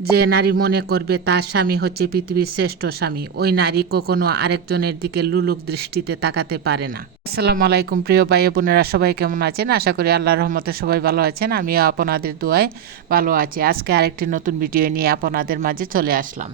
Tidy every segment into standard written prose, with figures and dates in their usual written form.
যে নারী মনে করবে তার স্বামী হচ্ছে পৃথিবীর শ্রেষ্ঠ স্বামী, ওই নারী কখনো আরেকজনের দিকে লুলুক দৃষ্টিতে তাকাতে পারে না। আসসালামু আলাইকুম প্রিয় ভাই বোনেরা, সবাই কেমন আছেন? আশা করি আল্লাহর রহমতে সবাই ভালো আছেন। আমিও আপনাদের দোয়ায় ভালো আছি। আজকে আরেকটি নতুন ভিডিও নিয়ে আপনাদের মাঝে চলে আসলাম।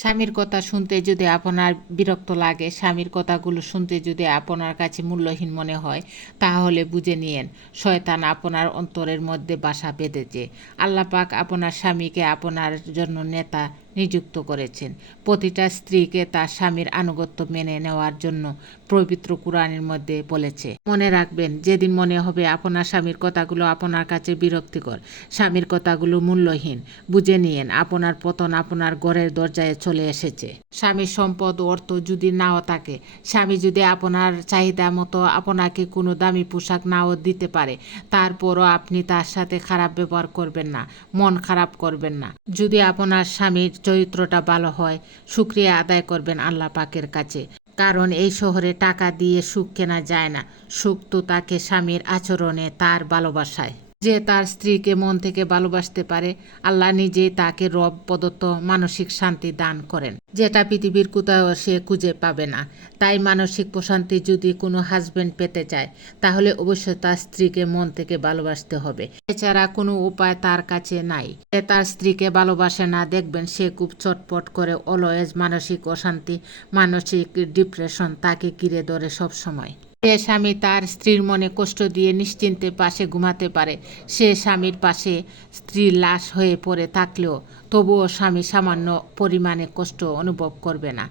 স্বামীর কথা শুনতে যদি আপনার বিরক্ত লাগে, স্বামীর কথাগুলো শুনতে যদি আপনার কাছে মূল্যহীন মনে হয়, তাহলে বুঝে নিয়েন শয়তান আপনার অন্তরের মধ্যে বাসা বেঁধেছে। আল্লাহ পাক আপনার স্বামীকে আপনার জন্য নেতা নিযুক্ত করেছেন। প্রতিটা স্ত্রীকে তার স্বামীর আনুগত্য মেনে নেওয়ার জন্য পবিত্র কুরআনের মধ্যে বলেছে। মনে রাখবেন, যেদিন মনে হবে আপনার স্বামীর কথাগুলো আপনার কাছে বিরক্তিকর, স্বামীর কথাগুলো মূল্যহীন, বুঝে নিয়েন আপনার পতন আপনার ঘরের দরজায় চলে এসেছে। স্বামীর সম্পদ অর্থ যদি নাও থাকে, স্বামী যদি আপনার চাহিদা মতো আপনাকে কোনো দামি পোশাক নাও দিতে পারে, তারপরও আপনি তার সাথে খারাপ ব্যবহার করবেন না, মন খারাপ করবেন না। যদি আপনার স্বামীর চরিত্রটা ভালো হয়, শুকরিয়া আদায় করবেন আল্লাহ পাকের কাছে। কারণ এই শহরে টাকা দিয়ে সুখ কেনা যায় না, সুখ তো তাকে স্বামীর আচরণে, তার ভালোবাসায়। যে তার স্ত্রীকে মন থেকে ভালোবাসতে পারে, আল্লাহ নিজেই তাকে রব প্রদত্ত মানসিক শান্তি দান করেন, যেটা পৃথিবীর কোথাও সে খুঁজে পাবে না। তাই মানসিক প্রশান্তি যদি কোনো হাজবেন্ড পেতে চায়, তাহলে অবশ্যই তার স্ত্রীকে মন থেকে ভালোবাসতে হবে। এছাড়া কোনো উপায় তার কাছে নাই। সে তার স্ত্রীকে ভালোবাসে না, দেখবেন সে খুব চটপট করে, অলওয়েজ মানসিক অশান্তি, মানসিক ডিপ্রেশন তাকে ঘিরে ধরে সব সময়। যে স্বামী তার স্ত্রীর মনে কষ্ট দিয়ে নিশ্চিন্তে পাশে ঘুমাতে পারে, সে স্বামীর পাশে স্ত্রীর লাশ হয়ে পড়ে থাকলেও তবুও স্বামী সামান্য পরিমাণে কষ্ট অনুভব করবে না।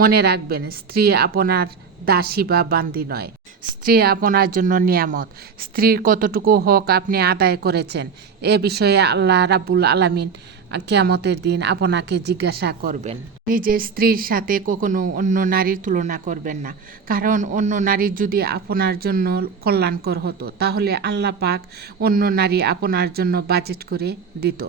মনে রাখবেন, স্ত্রী আপনার দাসী বা বান্দি নয়, স্ত্রী আপনার জন্য নিয়ামত। স্ত্রীর কতটুকু হক আপনি আদায় করেছেন, এ বিষয়ে আল্লাহ রাব্বুল আলামিন কিয়ামতের দিন আপনাকে জিজ্ঞাসা করবেন। নিজের স্ত্রীর সাথে কখনো অন্য নারীর তুলনা করবেন না, কারণ অন্য নারী যদি আপনার জন্য কল্যাণকর হতো, তাহলে আল্লাহ পাক অন্য নারী আপনার জন্য বাজেট করে দিত।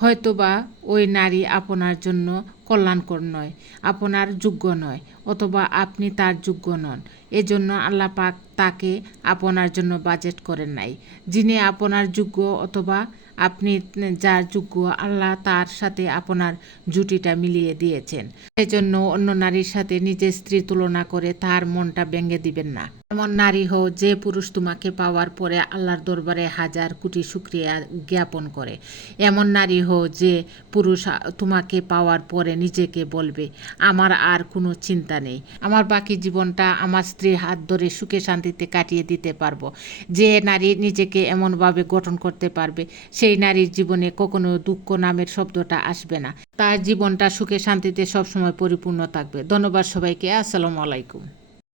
হয়তোবা ওই নারী আপনার জন্য কল্যাণকর নয়, আপনার যোগ্য নয়, অথবা আপনি তার যোগ্য নন। এজন্য আল্লাহ পাক তাকে আপনার জন্য বাজেট করেন নাই। যিনি আপনার যোগ্য অথবা আপনি যার যোগ্য, আল্লাহ তার সাথে আপনার জুটিটা মিলিয়ে দিয়েছেন। এজন্য অন্য নারীর সাথে নিজের স্ত্রী তুলনা করে তার মনটা ভেঙে দিবেন না। এমন নারী হও যে পুরুষ তোমাকে পাওয়ার পরে আল্লাহর দরবারে হাজার কোটি শুকরিয়া জ্ঞাপন করে। এমন নারী হও যে পুরুষ তোমাকে পাওয়ার পরে নিজেকে বলবে, আমার আর কোনো চিন্তা নেই, আমার বাকি জীবনটা আমার স্ত্রীর হাত ধরে সুখে শান্তিতে কাটিয়ে দিতে পারবো। যে নারী নিজেকে এমনভাবে গঠন করতে পারবে, সেই নারীর জীবনে কখনো দুঃখ নামের শব্দটা আসবে না। তার জীবনটা সুখে শান্তিতে সবসময় পরিপূর্ণ থাকবে। ধন্যবাদ সবাইকে। আসসালামু আলাইকুম।